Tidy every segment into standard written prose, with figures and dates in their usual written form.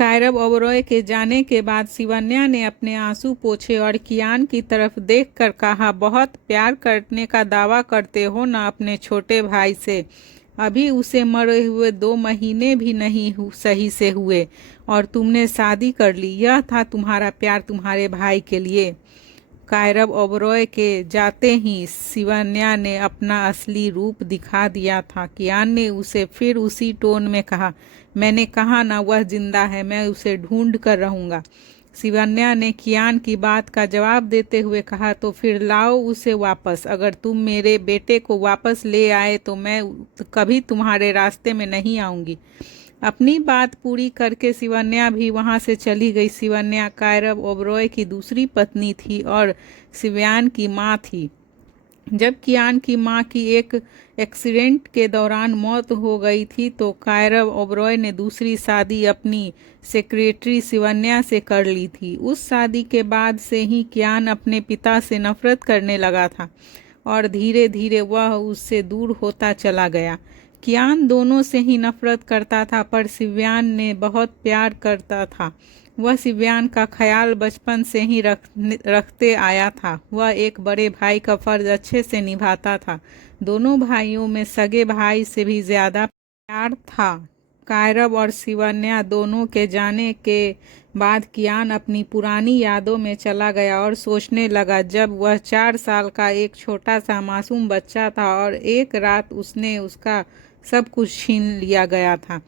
कायरब ओबरॉय के जाने के बाद शिवन्या ने अपने आंसू पोंछे और कियान की तरफ देखकर कहा, बहुत प्यार करने का दावा करते हो ना अपने छोटे भाई से। अभी उसे मरे हुए 2 महीने भी नहीं सही से हुए और तुमने शादी कर ली। यह था तुम्हारा प्यार तुम्हारे भाई के लिए। कायरब ओबरॉय के जाते ही शिवन्या ने अपना असली रूप दिखा दिया था। कियान ने उसे फिर उसी टोन में कहा, मैंने कहा ना वह जिंदा है, मैं उसे ढूंढ कर रहूंगा। शिवन्या ने कियान की बात का जवाब देते हुए कहा, तो फिर लाओ उसे वापस। अगर तुम मेरे बेटे को वापस ले आए तो मैं कभी तुम्हारे रास्ते में नहीं आऊंगी। अपनी बात पूरी करके शिवन्या भी वहां से चली गई। शिवन्या कायरब ओबरॉय की दूसरी पत्नी थी और शिव्यान की माँ थी। जब कियान की माँ की एक एक्सीडेंट के दौरान मौत हो गई थी तो कायरब ओबरॉय ने दूसरी शादी अपनी सेक्रेटरी शिवन्या से कर ली थी। उस शादी के बाद से ही कियान अपने पिता से नफरत करने लगा था और धीरे धीरे वह उससे दूर होता चला गया। कियान दोनों से ही नफरत करता था पर शिव्यान ने बहुत प्यार करता था। वह शिव्यान का ख्याल बचपन से ही रखते आया था। वह एक बड़े भाई का फर्ज अच्छे से निभाता था। दोनों भाइयों में सगे भाई से भी ज्यादा प्यार था। कायरब और शिवन्या दोनों के जाने के बाद कियान अपनी पुरानी यादों में चला गया और सोचने लगा जब वह 4 साल का एक छोटा सा मासूम बच्चा था और एक रात उसने उसका सब कुछ छीन लिया गया था।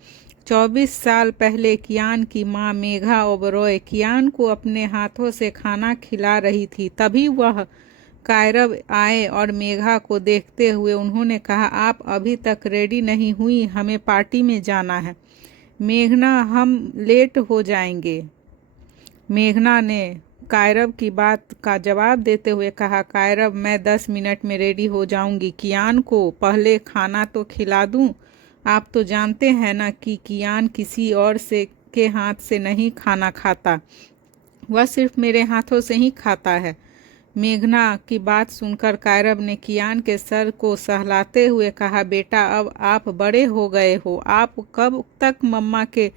24 साल पहले कियान की माँ मेघा ओबरॉय कियान को अपने हाथों से खाना खिला रही थी। तभी वह कायरब आए और मेघा को देखते हुए उन्होंने कहा, आप अभी तक रेडी नहीं हुई, हमें पार्टी में जाना है। मेघना, हम लेट हो जाएंगे। मेघना ने कायरब की बात का जवाब देते हुए कहा, कायरब, मैं 10 मिनट में रेडी हो जाऊंगी। कियान को पहले खाना तो खिला दूं। आप तो जानते हैं ना कि कियान किसी और से के हाथ से नहीं खाना खाता, वह सिर्फ मेरे हाथों से ही खाता है। मेघना की बात सुनकर कायरब ने कियान के सर को सहलाते हुए कहा, बेटा अब आप बड़े हो गए हो, आप कब तक मम्मा के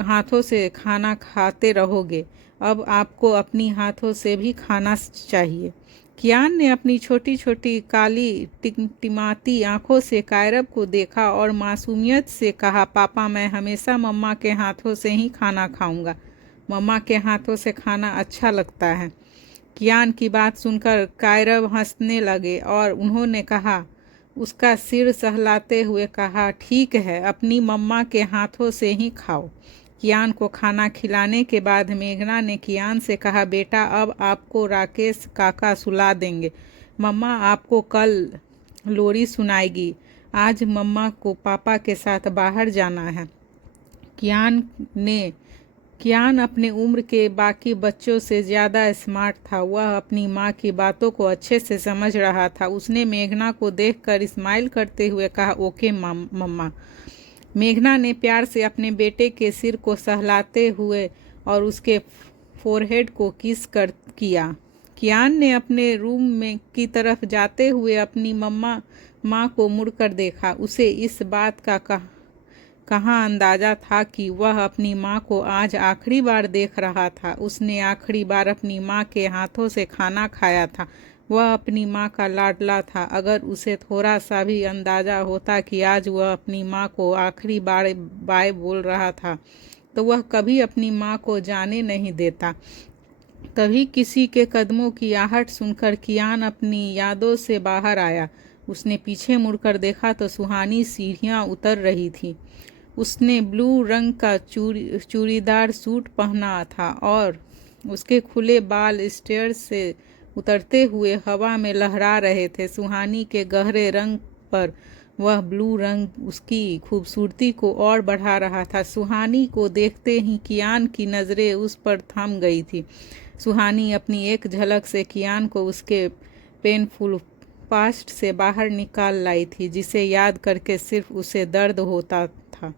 हाथों से खाना खाते रहोगे। अब आपको अपनी हाथों से भी खाना चाहिए। कियान ने अपनी छोटी छोटी काली टिमटिमाती आंखों से कायरब को देखा और मासूमियत से कहा, पापा, मैं हमेशा मम्मा के हाथों से ही खाना खाऊंगा। मम्मा के हाथों से खाना अच्छा लगता है। कियान की बात सुनकर कायरब हंसने लगे और उन्होंने कहा, उसका सिर सहलाते हुए कहा, ठीक है, अपनी मम्मा के हाथों से ही खाओ। कियान को खाना खिलाने के बाद मेघना ने कियान से कहा, बेटा अब आपको राकेश काका सुला देंगे। मम्मा आपको कल लोरी सुनाएगी। आज मम्मा को पापा के साथ बाहर जाना है। कियान अपने उम्र के बाकी बच्चों से ज़्यादा स्मार्ट था। वह अपनी माँ की बातों को अच्छे से समझ रहा था। उसने मेघना को देखकर स्माइल करते हुए कहा, ओके मम्मा। मेघना ने प्यार से अपने बेटे के सिर को सहलाते हुए और उसके फोरहेड को किया। कियान ने अपने रूम में की तरफ जाते हुए अपनी माँ को मुड़कर देखा। उसे इस बात का कहाँ अंदाजा था कि वह अपनी माँ को आज आखिरी बार देख रहा था। उसने आखिरी बार अपनी माँ के हाथों से खाना खाया था। वह अपनी माँ का लाडला था। अगर उसे थोड़ा सा भी अंदाजा होता कि आज वह अपनी माँ को आखिरी बार बाय बोल रहा था तो वह कभी अपनी माँ को जाने नहीं देता। तभी किसी के कदमों की आहट सुनकर कियान अपनी यादों से बाहर आया। उसने पीछे मुड़कर देखा तो सुहानी सीढ़ियाँ उतर रही थी। उसने ब्लू रंग का चूड़ीदार सूट पहना था और उसके खुले बाल स्टेयर्स से उतरते हुए हवा में लहरा रहे थे। सुहानी के गहरे रंग पर वह ब्लू रंग उसकी खूबसूरती को और बढ़ा रहा था। सुहानी को देखते ही कियान की नज़रें उस पर थम गई थी। सुहानी अपनी एक झलक से कियान को उसके पेनफुल पास्ट से बाहर निकाल लाई थी, जिसे याद करके सिर्फ उसे दर्द होता था।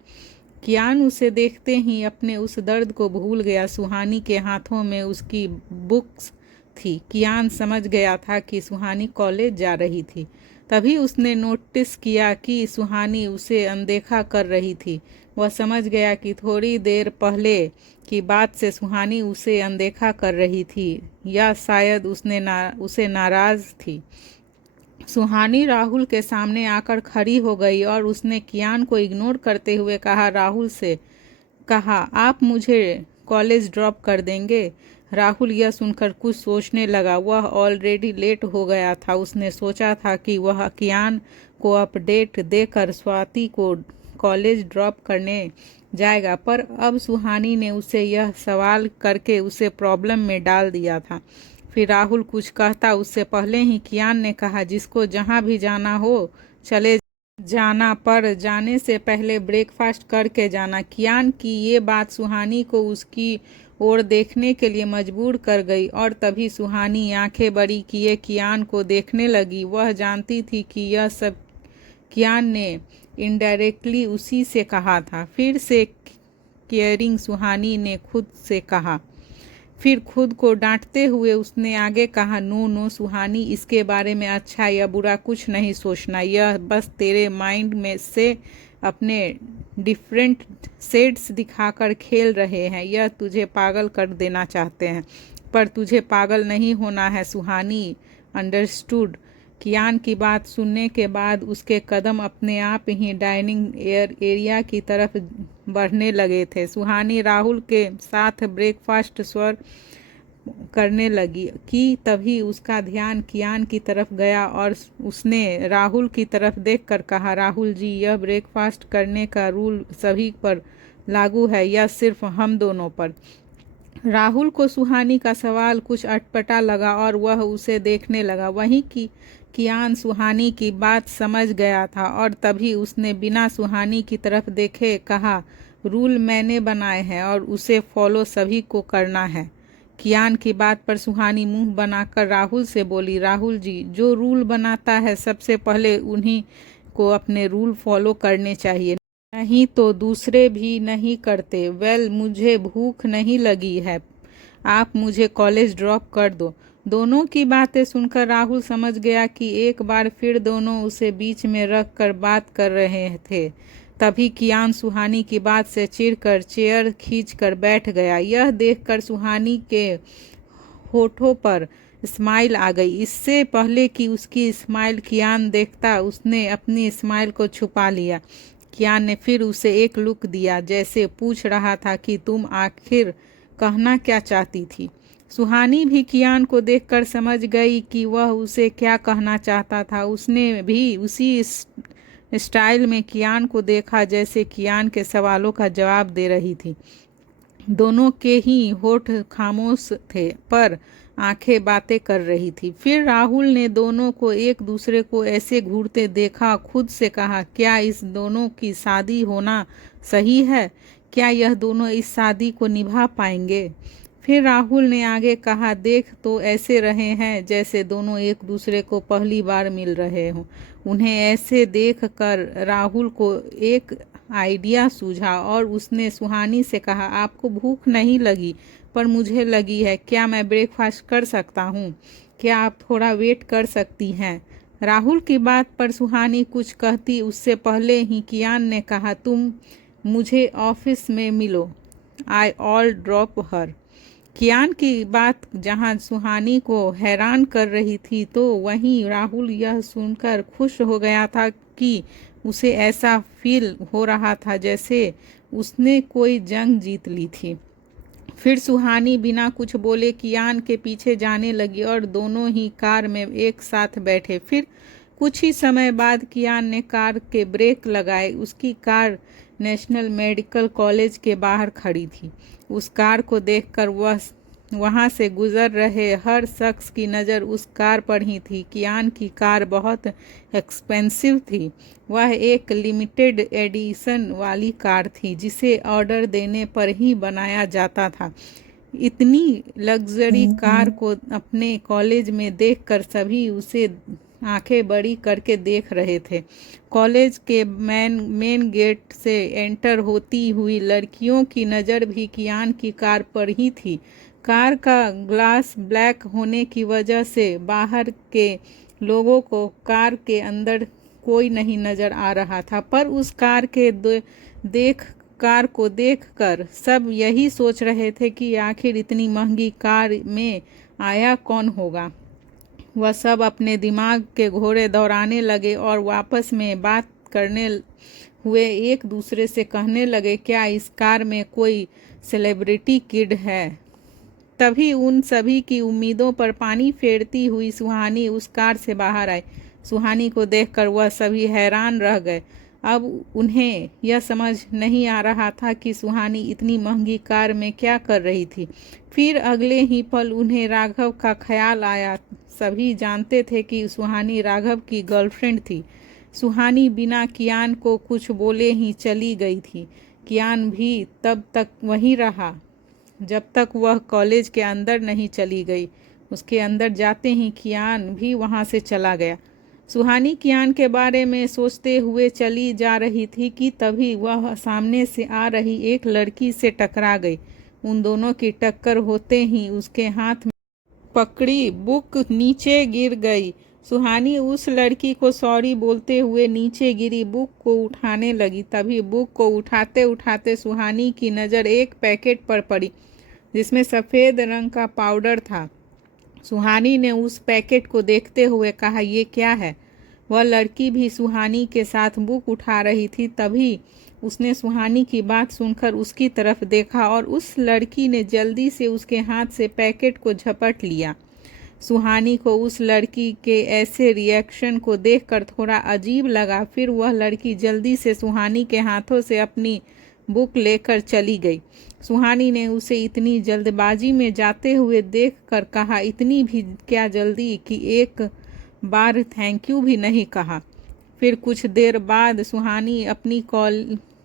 कियान उसे देखते ही अपने उस दर्द को भूल गया। सुहानी के हाथों में उसकी बुक्स थी। कियान समझ गया था कि सुहानी कॉलेज जा रही थी। तभी उसने नोटिस किया कि सुहानी उसे अनदेखा कर रही थी। वह समझ गया कि थोड़ी देर पहले की बात से सुहानी उसे अनदेखा कर रही थी या शायद उसे नाराज थी। सुहानी राहुल के सामने आकर खड़ी हो गई और उसने कियान को इग्नोर करते हुए राहुल से कहा, आप मुझे कॉलेज ड्रॉप कर देंगे? राहुल यह सुनकर कुछ सोचने लगा। वह ऑलरेडी लेट हो गया था। उसने सोचा था कि वह कियान को अपडेट देकर स्वाति को कॉलेज ड्रॉप करने जाएगा, पर अब सुहानी ने उसे यह सवाल करके उसे प्रॉब्लम में डाल दिया था। फिर राहुल कुछ कहता उससे पहले ही कियान ने कहा, जिसको जहाँ भी जाना हो चले जाना, पर जाने से पहले ब्रेकफास्ट करके जाना। कियान की ये बात सुहानी को उसकी ओर देखने के लिए मजबूर कर गई और तभी सुहानी आंखें बड़ी किए कियान को देखने लगी। वह जानती थी कि यह सब कियान ने इनडायरेक्टली उसी से कहा था। फिर से केयरिंग सुहानी ने खुद से कहा। फिर खुद को डांटते हुए उसने आगे कहा, नो नो सुहानी, इसके बारे में अच्छा या बुरा कुछ नहीं सोचना। यह बस तेरे माइंड में से अपने डिफरेंट शेड्स दिखाकर खेल रहे हैं। यह तुझे पागल कर देना चाहते हैं, पर तुझे पागल नहीं होना है सुहानी, अंडरस्टूड? कियान की बात सुनने के बाद उसके कदम अपने आप ही डाइनिंग एरिया की तरफ बढ़ने लगे थे। सुहानी राहुल के साथ ब्रेकफास्ट सर्व करने लगी कि तभी उसका ध्यान कियान की तरफ गया और उसने राहुल की तरफ देखकर कहा, राहुल जी, यह ब्रेकफास्ट करने का रूल सभी पर लागू है या सिर्फ हम दोनों पर? राहुल को सुहानी का सवाल कुछ अटपटा लगा और वह उसे देखने लगा। वहीं कियान सुहानी की बात समझ गया था और तभी उसने बिना सुहानी की तरफ देखे कहा, रूल मैंने बनाए हैं और उसे फॉलो सभी को करना है। कियान की बात पर सुहानी मुंह बनाकर राहुल से बोली, राहुल जी, जो रूल बनाता है सबसे पहले उन्हीं को अपने रूल फॉलो करने चाहिए, नहीं तो दूसरे भी नहीं करते। वेल, मुझे भूख नहीं लगी है, आप मुझे कॉलेज ड्रॉप कर दो। दोनों की बातें सुनकर राहुल समझ गया कि एक बार फिर दोनों उसे बीच में रख कर बात कर रहे थे। तभी कियान सुहानी की बात से चिढ़कर चेयर खींचकर बैठ गया। यह देखकर सुहानी के होठों पर स्माइल आ गई। इससे पहले कि उसकी स्माइल कियान देखता, उसने अपनी स्माइल को छुपा लिया। कियान ने फिर उसे एक लुक दिया, जैसे पूछ रहा था कि तुम आखिर कहना क्या चाहती थी। सुहानी भी कियान को देखकर समझ गई कि वह उसे क्या कहना चाहता था। उसने भी उसी स्टाइल में कियान को देखा जैसे कियान के सवालों का जवाब दे रही थी। दोनों के ही होठ खामोश थे, पर आंखें बातें कर रही थी। फिर राहुल ने दोनों को एक दूसरे को ऐसे घूरते देखा, खुद से कहा, क्या इस दोनों की शादी होना सही है? क्या यह दोनों इस शादी को निभा पाएंगे? फिर राहुल ने आगे कहा, देख तो ऐसे रहे हैं जैसे दोनों एक दूसरे को पहली बार मिल रहे हों। उन्हें ऐसे देख कर राहुल को एक आइडिया सूझा और उसने सुहानी से कहा, आपको भूख नहीं लगी, पर मुझे लगी है। क्या मैं ब्रेकफास्ट कर सकता हूँ? क्या आप थोड़ा वेट कर सकती हैं? राहुल की बात पर सुहानी कुछ कहती उससे पहले ही कियान ने कहा, तुम मुझे ऑफिस में मिलो, आई ऑल ड्रॉप हर। कियान की बात जहां सुहानी को हैरान कर रही थी, तो वहीं राहुल यह सुनकर खुश हो गया था कि उसे ऐसा फील हो रहा था जैसे उसने कोई जंग जीत ली थी। फिर सुहानी बिना कुछ बोले कियान के पीछे जाने लगी और दोनों ही कार में एक साथ बैठे। फिर कुछ ही समय बाद कियान ने कार के ब्रेक लगाए। उसकी कार नेशनल मेडिकल कॉलेज के बाहर खड़ी थी। उस कार को देखकर वहां से गुजर रहे हर शख्स की नज़र उस कार पर ही थी। कियान की कार बहुत एक्सपेंसिव थी। वह एक लिमिटेड एडिशन वाली कार थी जिसे ऑर्डर देने पर ही बनाया जाता था। इतनी लग्जरी कार को अपने कॉलेज में देखकर सभी उसे आंखें बड़ी करके देख रहे थे। कॉलेज के मेन गेट से एंटर होती हुई लड़कियों की नज़र भी कियान की कार पर ही थी। कार का ग्लास ब्लैक होने की वजह से बाहर के लोगों को कार के अंदर कोई नहीं नज़र आ रहा था, पर उस कार के देख कार को देखकर सब यही सोच रहे थे कि आखिर इतनी महंगी कार में आया कौन होगा। वह सब अपने दिमाग के घोड़े दौड़ाने लगे और आपस में बात करने हुए एक दूसरे से कहने लगे, क्या इस कार में कोई सेलिब्रिटी किड है। तभी उन सभी की उम्मीदों पर पानी फेरती हुई सुहानी उस कार से बाहर आई। सुहानी को देखकर वह सभी हैरान रह गए। अब उन्हें यह समझ नहीं आ रहा था कि सुहानी इतनी महंगी कार में क्या कर रही थी। फिर अगले ही पल उन्हें राघव का ख्याल आया। सभी जानते थे कि सुहानी राघव की गर्लफ्रेंड थी। सुहानी बिना कियान को कुछ बोले ही चली गई थी। कियान भी तब तक वहीं रहा जब तक वह कॉलेज के अंदर नहीं चली गई। उसके अंदर जाते ही कियान भी वहां से चला गया। सुहानी कियान के बारे में सोचते हुए चली जा रही थी कि तभी वह सामने से आ रही एक लड़की से टकरा गई। उन दोनों की टक्कर होते ही उसके हाथ में पकड़ी बुक नीचे गिर गई। सुहानी उस लड़की को सॉरी बोलते हुए नीचे गिरी बुक को उठाने लगी। तभी बुक को उठाते उठाते सुहानी की नज़र एक पैकेट पर पड़ी जिसमें सफ़ेद रंग का पाउडर था। सुहानी ने उस पैकेट को देखते हुए कहा, ये क्या है। वह लड़की भी सुहानी के साथ बुक उठा रही थी। तभी उसने सुहानी की बात सुनकर उसकी तरफ देखा और उस लड़की ने जल्दी से उसके हाथ से पैकेट को झपट लिया। सुहानी को उस लड़की के ऐसे रिएक्शन को देखकर थोड़ा अजीब लगा। फिर वह लड़की जल्दी से सुहानी के हाथों से अपनी बुक लेकर चली गई। सुहानी ने उसे इतनी जल्दबाजी में जाते हुए देखकर कहा, इतनी भी क्या जल्दी कि एक बार थैंक यू भी नहीं कहा। फिर कुछ देर बाद सुहानी अपनी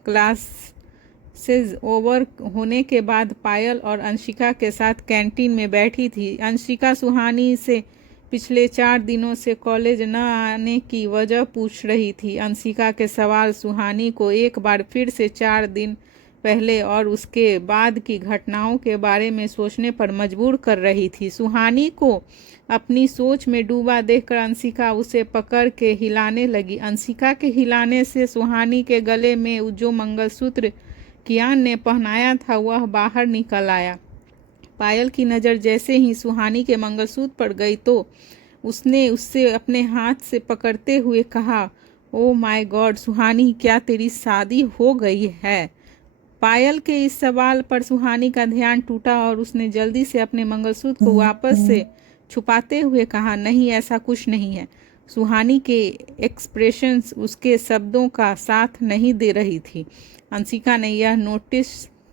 क्लासेस ओवर होने के बाद पायल और अंशिका के साथ कैंटीन में बैठी थी। अंशिका सुहानी से पिछले 4 दिनों से कॉलेज न आने की वजह पूछ रही थी। अंशिका के सवाल सुहानी को एक बार फिर से 4 दिन पहले और उसके बाद की घटनाओं के बारे में सोचने पर मजबूर कर रही थी। सुहानी को अपनी सोच में डूबा देखकर अंशिका उसे पकड़ के हिलाने लगी। अंशिका के हिलाने से सुहानी के गले में जो मंगलसूत्र कियान ने पहनाया था वह बाहर निकल आया। पायल की नज़र जैसे ही सुहानी के मंगलसूत्र पर गई तो उसने उससे अपने हाथ से पकड़ते हुए कहा, ओ माय गॉड सुहानी, क्या तेरी शादी हो गई है। पायल के इस सवाल पर सुहानी का ध्यान टूटा और उसने जल्दी से अपने मंगलसूत्र को वापस से छुपाते हुए कहा, नहीं ऐसा कुछ नहीं है। सुहानी के एक्सप्रेशंस उसके शब्दों का साथ नहीं दे रही थी। अंशिका ने यह नोटिस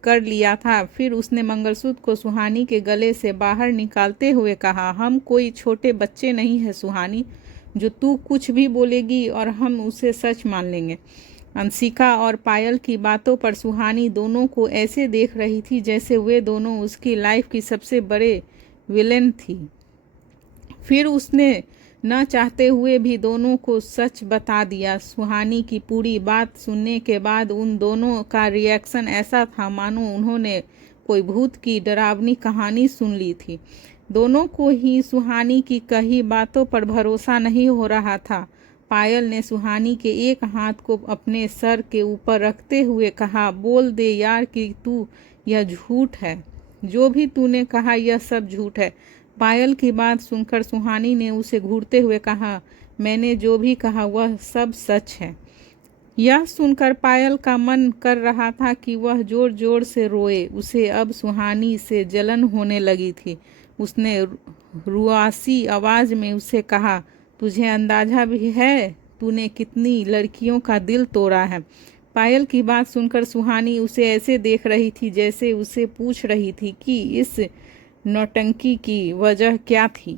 कर लिया था। फिर उसने मंगलसूत्र को सुहानी के गले से बाहर निकालते हुए कहा, हम कोई छोटे बच्चे नहीं है सुहानी, जो तू कुछ भी बोलेगी और हम उसे सच मान लेंगे। अंशिका और पायल की बातों पर सुहानी दोनों को ऐसे देख रही थी जैसे वे दोनों उसकी लाइफ की सबसे बड़े विलेन थी। फिर उसने न चाहते हुए भी दोनों को सच बता दिया। सुहानी की पूरी बात सुनने के बाद उन दोनों का रिएक्शन ऐसा था मानो उन्होंने कोई भूत की डरावनी कहानी सुन ली थी। दोनों को ही सुहानी की कही बातों पर भरोसा नहीं हो रहा था। पायल ने सुहानी के एक हाथ को अपने सर के ऊपर रखते हुए कहा, बोल दे यार कि तू यह झूठ है, जो भी तूने कहा यह सब झूठ है। पायल की बात सुनकर सुहानी ने उसे घूरते हुए कहा, मैंने जो भी कहा वह सब सच है। यह सुनकर पायल का मन कर रहा था कि वह जोर जोर से रोए। उसे अब सुहानी से जलन होने लगी थी। उसने रुआसी आवाज में उसे कहा, तुझे अंदाजा भी है तूने कितनी लड़कियों का दिल तोड़ा है। पायल की बात सुनकर सुहानी उसे ऐसे देख रही थी जैसे उसे पूछ रही थी कि इस नौटंकी की वजह क्या थी।